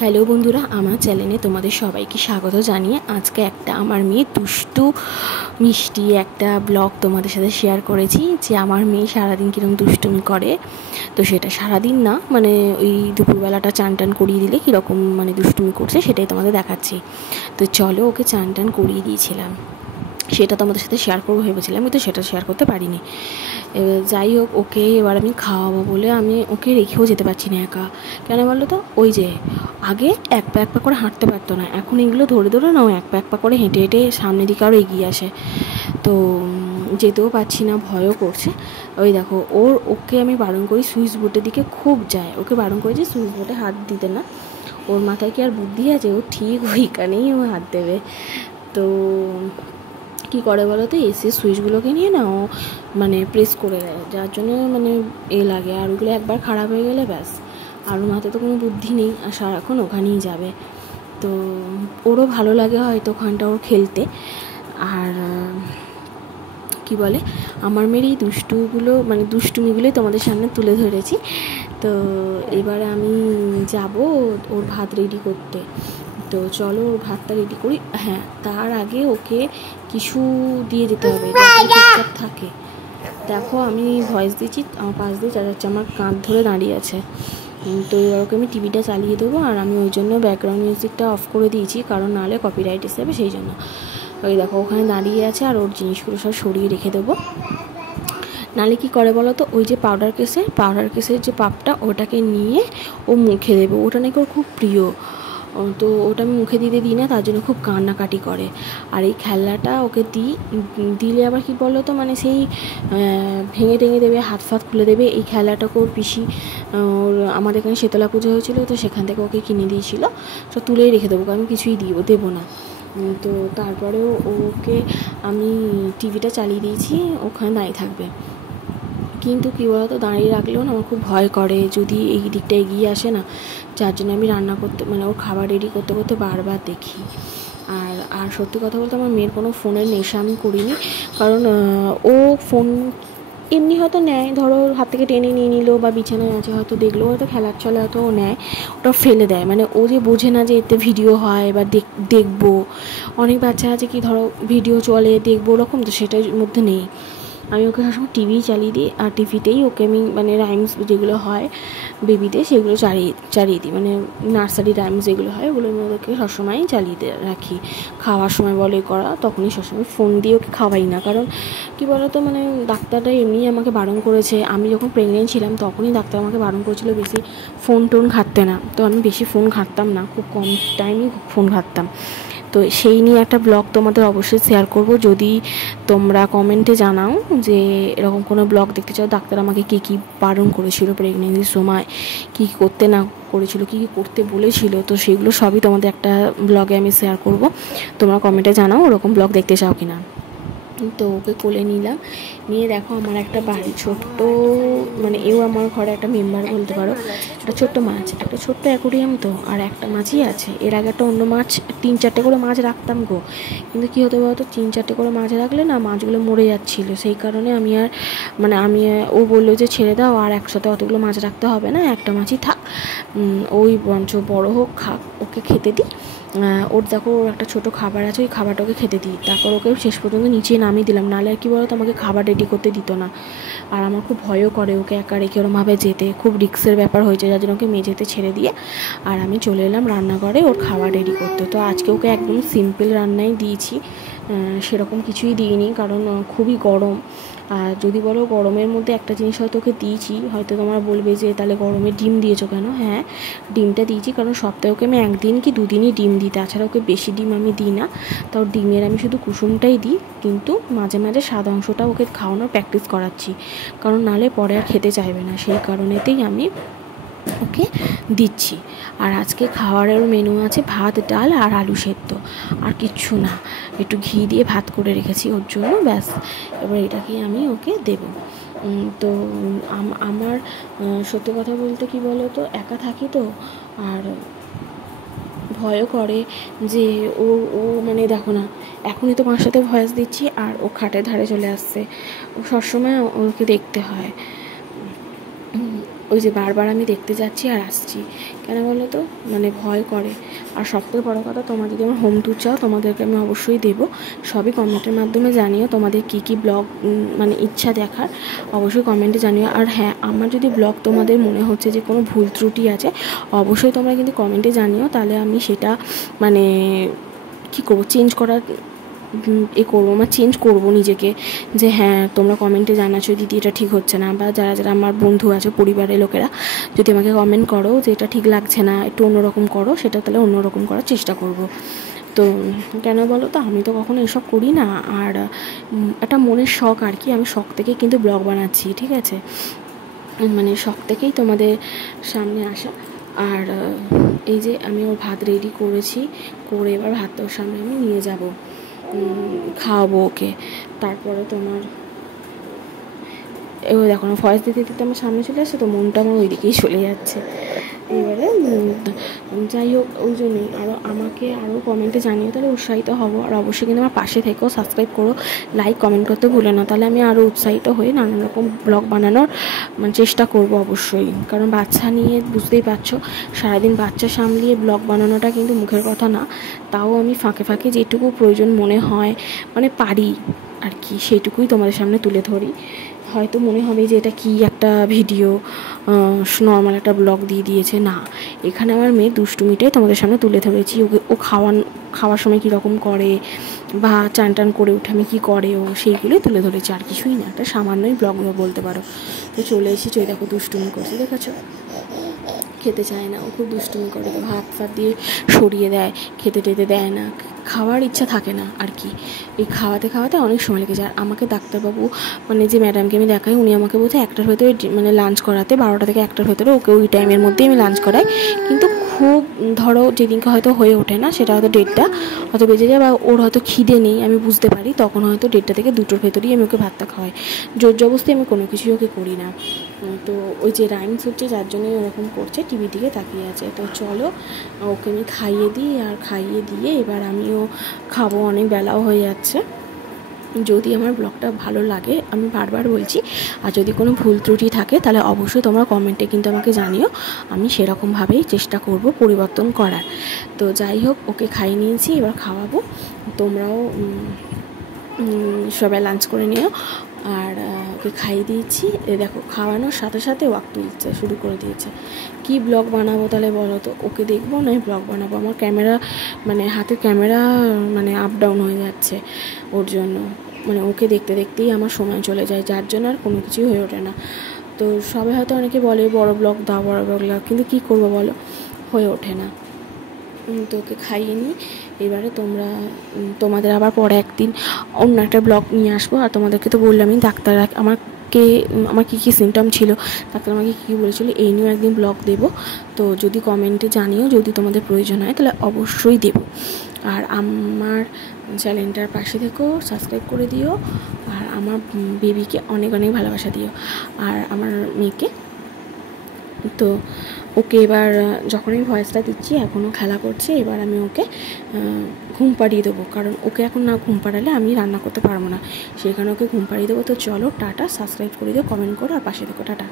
Hello বন্ধুরা, আমার চ্যানেলে তোমাদের সবাইকে স্বাগত জানিয়ে আজকে একটা আমার মেয়ে দুষ্টু মিষ্টি একটা ব্লগ তোমাদের সাথে শেয়ার করেছি যে আমার মেয়ে সারাদিন কীরকম দুষ্টুমি করে। তো সেটা সারাদিন না, মানে ওই দুপুরবেলাটা চান টান করিয়ে দিলে কীরকম মানে দুষ্টুমি করছে সেটাই তোমাদের দেখাচ্ছি। তো চলো, ওকে চান টান করিয়ে দিয়েছিলাম, সেটা তোমাদের সাথে শেয়ার করবো ভেবেছিলাম, কিন্তু সেটা শেয়ার করতে পারিনি। যাই হোক, ওকে এবার আমি খাওয়াবো বলে আমি ওকে রেখেও যেতে পারছি না একা। কেন বললো তো, ওই যে আগে এক পা করে হাঁটতে পারতো না, এখন এগুলো ধরে ধরে না ও এক পা করে হেঁটে হেঁটে সামনের দিকে আরও এগিয়ে আসে। তো যেতেও পারছি না, ভয়ও করছে। ওই দেখো, ওকে আমি বারণ করি সুইচ বোর্ডের দিকে খুব যায়, ওকে বারণ করেছি সুইচ বোর্ডে হাত দিতে না। ওর মাথায় কি আর বুদ্ধি আছে, ও ঠিক ওইখানেই ও হাত দেবে। তো কী করে বলো তো, এসে সুইচগুলোকে নিয়ে না ও মানে প্রেস করে দেয়, যার জন্য মানে লাগে। আর ওগুলো একবার খারাপ হয়ে গেলে ব্যাস, আর ওর মাথায় তো কোনো বুদ্ধি নেই, আর সারাক্ষণ ওখানেই যাবে। তো ওরও ভালো লাগে হয়তো ওখানটা ওর খেলতে। আর কি বলে, আমার মেয়ের এই দুষ্টুমিগুলোই তোমাদের সামনে তুলে ধরেছি। তো এবারে আমি যাব ওর ভাত রেডি করতে। তো চলো ওর ভাতটা রেডি করি। হ্যাঁ, তার আগে ওকে কিছু দিয়ে যেতে হবে, চুপচাপ থাকে। দেখো, আমি ভয়েস দিচ্ছি, আমার পাশ দিয়ে যাচ্ছে, আমার কাঁধ ধরে দাঁড়িয়ে আছে। তো এবার ওকে আমি টিভিটা চালিয়ে দেবো, আর আমি ওই জন্য ব্যাকগ্রাউন্ড মিউজিকটা অফ করে দিয়েছি, কারণ নাহলে কপিরাইট এসে যাবে, সেই জন্য। ওই দেখো ওখানে দাঁড়িয়ে আছে, আর ওর জিনিসগুলো সব সরিয়ে রেখে দেবো। নাহলে কী করে বলো তো, ওই যে পাউডার কেসের যে পাপটা, ওটাকে নিয়ে ও মুখে দেবে, ওটা নাকি ওর খুব প্রিয়। তো ওটা আমি মুখে দিই না, তার জন্য খুব কান্নাকাটি করে। আর এই খেলনাটা ওকে দিলে আবার কি বলো তো, মানে সেই ভেঙে টেঙে দেবে, হাত ফাত খুলে দেবে। এই খেলাটাকে ওর পিসি, আমাদের এখানে শীতলা পুজো হয়েছিল, তো সেখান থেকে ওকে কিনে দিয়েছিল। তো তুলেই রেখে দেবো, আমি কিছুই দেবো না। তো তারপরেও ওকে আমি টিভিটা চালিয়ে দিয়েছি, ওখানে দাঁড়িয়ে থাকবে। কিন্তু কী বলতো, দাঁড়িয়ে রাখলেও না আমার খুব ভয় করে, যদি এই দিকটা এগিয়ে আসে না, যার জন্য আমি রান্না করতে মানে ওর খাবার রেডি করতে করতে বারবার দেখি। আর সত্যি কথা বলতে, আমার মেয়ের কোনো ফোনের নেশা আমি করিনি, কারণ ও ফোন এমনি হয়তো নেয়, ধরো হাত থেকে টেনে নিয়ে নিল, বা বিছানায় আছে হয়তো দেখলো, হয়তো খেলার চলে হয়তো ও নেয়, ওটা ফেলে দেয়। মানে ও যে বোঝে না যে এতে ভিডিও হয় বা দেখবো। অনেক বাচ্চা আছে কি ধরো ভিডিও চলে দেখবো ওরকম, তো সেটার মধ্যে নেই। আমি ওকে সবসময় টিভি চালিয়ে দিই, আর টিভিতেই ওকে আমি মানে রাইমস যেগুলো হয় বেবিতে, সেগুলো চালিয়ে দিই, মানে নার্সারি রাইমস যেগুলো হয় ওগুলো আমি ওদেরকে সবসময় চালিয়ে রাখি। খাওয়ার সময় বলে করা, তখনই সবসময় ফোন দিয়ে ওকে খাওয়াই না। কারণ কী বলো তো, মানে ডাক্তাররা এমনি আমাকে বারণ করেছে, আমি যখন প্রেগনেন্ট ছিলাম তখনই ডাক্তার আমাকে বারণ করেছিল বেশি ফোন টোন ঘাঁটতে না। তো আমি বেশি ফোন ঘাঁটতাম না, খুব কম টাইমই ফোন ঘাঁটতাম। তো সেই নিয়ে একটা ব্লগ তোমাদের অবশ্যই শেয়ার করব, যদি তোমরা কমেন্টে জানাও যে এরকম কোনো ব্লগ দেখতে চাও, ডাক্তার আমাকে কী কী বারণ করেছিল প্রেগনেন্সির সময়, কী করতে না করেছিল, কী কী করতে বলেছিল, তো সেগুলো সবই তোমাদের একটা ব্লগে আমি শেয়ার করব। তোমরা কমেন্টে জানাও ওরকম ব্লগ দেখতে চাও কি না। তো ওকে কোলে নিলাম, নিয়ে দেখো আমার একটা বাড়ি ছোট্ট, মানে এও আমার ঘরে একটা মেম্বার বলতে পারো। একটা ছোট্ট মাছ, একটা ছোট্ট অ্যাকোরিয়াম, তো আর একটা মাছই আছে। এর আগে একটা অন্য মাছ 3-4টে করে মাছ রাখতাম গো, কিন্তু কী হতো বলতো, 3-4টে করে মাছ রাখলে না মাছগুলো মরে যাচ্ছিলো, সেই কারণে ও বললো যে ছেড়ে দাও, আর একসাথে অতগুলো মাছ রাখতে হবে না, একটা মাছই থাক, ওই বঞ্চ বড়ো হোক, খাক, ওকে খেতে দিই। ওর দেখো ওর একটা ছোটো খাবার আছে, ওই খাবারটা ওকে খেতে দিই, তারপর ওকে শেষ পর্যন্ত নিচে নামিয়ে দিলাম। নাহলে আর কী বলো তো, আমাকে খাবার রেডি করতে দিত না। আর আমার খুব ভয়ও করে ওকে একা রেখে ওরমভাবে যেতে, খুব রিস্কের ব্যাপার হয়েছে, যার জন্য ওকে মেঝেতে ছেড়ে দিয়ে আর আমি চলে এলাম রান্নাঘরে ওর খাবার রেডি করতে। তো আজকে ওকে একদম সিম্পল রান্নাই দিয়েছি, সেরকম কিছুই দিইনি, কারণ খুবই গরম। আর যদি বলো গরমের মধ্যে একটা জিনিস হয়তো ওকে দিয়েছি, হয়তো তোমরা বলবে যে তাহলে গরমে ডিম দিয়েছো কেন। হ্যাঁ, ডিমটা দিয়েছি, কারণ সপ্তাহে ওকে আমি 1 দিন কি 2 দিনই ডিম দিই, তাছাড়া ওকে বেশি ডিম আমি দিই না। তাও ডিমের আমি শুধু কুসুমটাই দিই, কিন্তু মাঝে মাঝে সাদা অংশটা ওকে খাওয়ানোর প্র্যাকটিস করাচ্ছি, কারণ নাহলে পরে আর খেতে চাইবে না, সেই কারণেতেই আমি ওকে দিচ্ছি। আর আজকে খাওয়ারের মেনু আছে ভাত, ডাল আর আলু সেদ্ধ, আর কিচ্ছু না। একটু ঘি দিয়ে ভাত করে রেখেছি ওর জন্য, ব্যাস। এবার এটাকেই আমি ওকে দেব। তো আমার সত্যি কথা বলতে কি বলো তো, একা থাকি তো, আর ভয়ও করে যে ও মানে দেখো না, এখনই তো মার সাথে ভয়েস দিচ্ছি, আর ও খাটের ধারে চলে আসছে, ও সবসময় ওকে দেখতে হয়। ওই যে বারবার আমি দেখতে যাচ্ছি আর আসছি, কেন বলো তো, মানে ভয় করে। আর সবথেকে বড়ো কথা, তোমরা যদি আমার হোম ট্যুর চাও তোমাদেরকে আমি অবশ্যই দেবো, সবই কমেন্টের মাধ্যমে জানিও। তোমাদের কী কী ব্লগ মানে ইচ্ছা দেখার অবশ্যই কমেন্টে জানিও। আর হ্যাঁ, আমার যদি ব্লগ তোমাদের মনে হচ্ছে যে কোনো ভুল ত্রুটি আছে, অবশ্যই তোমরা কিন্তু কমেন্টে জানিও, তাহলে আমি সেটা মানে কী করবো, চেঞ্জ করার করবো, আমার চেঞ্জ করবো নিজেকে, যে হ্যাঁ তোমরা কমেন্টে জানাচ্ছো দিদি এটা ঠিক হচ্ছে না, বা যারা যারা আমার বন্ধু আছে, পরিবারের লোকেরা যদি আমাকে কমেন্ট করো যে এটা ঠিক লাগছে না, একটু অন্যরকম করো, সেটা তাহলে অন্যরকম করার চেষ্টা করব। তো কেন বলো তো, আমি তো কখনো এসব করি না, আর একটা মনের শখ আর কি, আমি শখ থেকেই কিন্তু ব্লগ বানাচ্ছি, ঠিক আছে, মানে শখ থেকেই তোমাদের সামনে আসা। আর এই যে আমি ওর ভাত রেডি করেছি, করে এবার ভাতটা ওর সামনে আমি নিয়ে যাব, খাওয়াবো ওকে। তারপরে তোমার এবার দেখো না, ভয়েস দিতে দিতে আমার সামনে চলে আসছে, তো মনটা আমার ওই দিকেই চলে যাচ্ছে। এবারে যাই হোক, ওই জন্যই আমাকে আরও কমেন্টে জানিয়ে তাহলে উৎসাহিত হব। আর অবশ্যই কিন্তু আমার পাশে থেকেও সাবস্ক্রাইব করো, লাইক কমেন্ট করতে ভুলে না, তাহলে আমি আরও উৎসাহিত হয়ে নানান রকম ব্লগ বানানোর চেষ্টা করব অবশ্যই। কারণ বাচ্চা নিয়ে বুঝতেই পারছো, সারাদিন বাচ্চা সামলিয়ে ব্লগ বানানোটা কিন্তু মুখের কথা না, তাও আমি ফাঁকে ফাঁকে যেটুকু প্রয়োজন মনে হয় মানে পারি আর কি, সেইটুকুই তোমাদের সামনে তুলে ধরি। হয়তো মনে হবে যে এটা কি একটা ভিডিও, নর্মাল একটা ব্লগ দিয়ে দিয়েছে, না, এখানে আমার মেয়ের দুষ্টুমিটাই তোমাদের সামনে তুলে ধরেছি। ও খাওয়ার সময় কীরকম করে, বা চান টান করে উঠে আমি কী করে, ও সেইগুলোই তুলে ধরেছি, আর কিছুই না, একটা সামান্যই ব্লগ বলতে পারো। তো চলে এসেছি, ওই দেখো দুষ্টুমি করছে, দেখেছো, খেতে চায় না, ও খুব দুষ্টুমি করে, ভাত ফাত দিয়ে সরিয়ে দেয়, খেতে টেতে দেয় না, খাওয়ার ইচ্ছা থাকে না আর কি। এই খাওয়াতে খাওয়াতে অনেক সময় লেগে যায়। আর আমাকে ডাক্তারবাবু মানে যে ম্যাডামকে আমি দেখাই, উনি আমাকে বলছে 1টার ভেতরে মানে লাঞ্চ করাতে, 12টা থেকে 1টার ভেতরে ওকে ওই টাইমের মধ্যেই আমি লাঞ্চ করাই। কিন্তু খুব ধরো যেদিনকে হয়তো হয়ে ওঠে না, সেটা হয়তো 1:30 হয়তো বেজে যায়, বা ওর হয়তো খিদে নেই, আমি বুঝতে পারি, তখন হয়তো 1:30 থেকে 2টোর ভেতরেই আমি ওকে ভাতটা খাওয়াই। জোর জবরদস্তি আমি কোনো কিছুই ওকে করি না। তো ওই যে রাইমস হচ্ছে, যার জন্যই ওরকম করছে, টিভি দিকে তাকিয়ে আছে। তো চলো ওকে আমি খাইয়ে দিই, আর খাইয়ে দিয়ে এবার আমিও খাবো, অনেক বেলাও হয়ে যাচ্ছে। যদি আমার ব্লগটা ভালো লাগে, আমি বারবার বলছি, আর যদি কোনো ভুল ত্রুটি থাকে তাহলে অবশ্যই তোমরা কমেন্টে কিন্তু আমাকে জানিও, আমি সেরকমভাবেই চেষ্টা করব পরিবর্তন করার। তো যাই হোক, ওকে খাইয়ে নিয়েছি, এবার খাওয়াবো, তোমরাও সবাই লাঞ্চ করে নিও। আর ওকে খাইয়ে দিয়েছি, দেখো খাওয়ানোর সাথে সাথে ওয়াক তুলছে, শুরু করে দিয়েছে। কি ব্লগ বানাবো তাহলে বলো তো, ওকে দেখবো না ব্লগ বানাবো? আমার ক্যামেরা মানে হাতের ক্যামেরা মানে আপ ডাউন হয়ে যাচ্ছে ওর জন্য, মানে ওকে দেখতে দেখতেই আমার সময় চলে যায়, যার জন্য আর কোনো কিছুই হয়ে ওঠে না। তো সবাই হয়তো অনেকে বলে বড় ব্লগ দাও, বড় ব্লগ দাও, কিন্তু কী করবো বলো, হয়ে ওঠে না। তো ওকে খাইয়ে নিই, এবারে তোমাদের আবার পরে একদিন অন্য একটা ব্লগ নিয়ে আসবো। আর তোমাদেরকে তো বললামই ডাক্তার আমার কী কী সিমটম ছিল, ডাক্তার আমাকে কী বলেছিলো, এই নিয়েও একদিন ব্লগ দেবো। তো যদি কমেন্টে জানিও, যদি তোমাদের প্রয়োজন হয় তাহলে অবশ্যই দেবো। আর আমার চ্যানেলটার পাশে থেকেও সাবস্ক্রাইব করে দিও, আর আমার বেবিকে অনেক অনেক ভালোবাসা দিও, আর আমার মেয়েকে। তো ওকে এবার যখন আমি ভয়েসটা দিচ্ছি, এখনও খেলা করছে, এবার আমি ওকে ঘুম পাড়িয়ে দেবো, কারণ ওকে এখন না ঘুম পাড়ালে আমি রান্না করতে পারবো না, সেখানে ওকে ঘুম পাড়িয়ে দেবো। তো চলো টাটা, সাবস্ক্রাইব করে দিও, কমেন্ট করো, আর পাশে থেকো, টাটা।